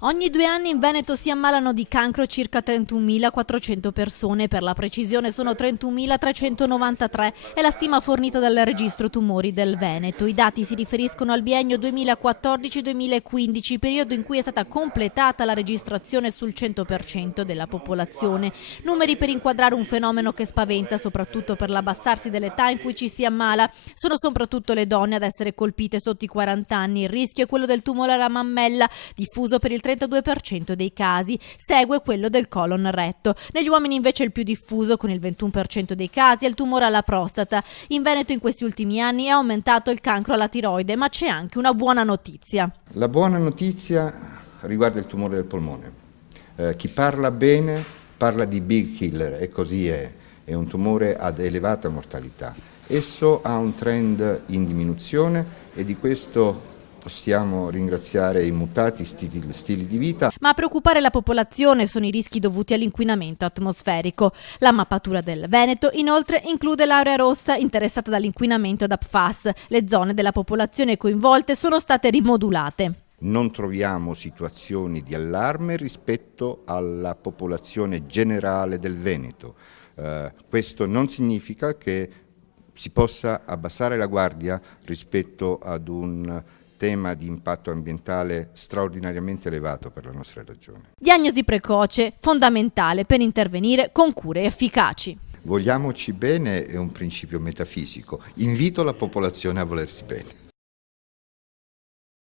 Ogni 2 anni in Veneto si ammalano di cancro circa 31.400 persone, per la precisione sono 31.393, è la stima fornita dal Registro Tumori del Veneto. I dati si riferiscono al biennio 2014-2015, periodo in cui è stata completata la registrazione sul 100% della popolazione. Numeri per inquadrare un fenomeno che spaventa, soprattutto per l'abbassarsi dell'età in cui ci si ammala. Sono soprattutto le donne ad essere colpite sotto i 40 anni. Il rischio è quello del tumore alla mammella, diffuso per il 32% dei casi, segue quello del colon retto. Negli uomini invece il più diffuso, con il 21% dei casi, è il tumore alla prostata. In Veneto in questi ultimi anni è aumentato il cancro alla tiroide, ma c'è anche una buona notizia. La buona notizia riguarda il tumore del polmone. Chi parla bene parla di big killer, e così è un tumore ad elevata mortalità. Esso ha un trend in diminuzione e di questo possiamo ringraziare i mutati stili di vita. Ma a preoccupare la popolazione sono i rischi dovuti all'inquinamento atmosferico. La mappatura del Veneto inoltre include l'area rossa interessata dall'inquinamento da PFAS. Le zone della popolazione coinvolte sono state rimodulate. Non troviamo situazioni di allarme rispetto alla popolazione generale del Veneto. Questo non significa che si possa abbassare la guardia rispetto ad un tema di impatto ambientale straordinariamente elevato per la nostra regione. Diagnosi precoce, fondamentale per intervenire con cure efficaci. Vogliamoci bene è un principio metafisico. Invito la popolazione a volersi bene.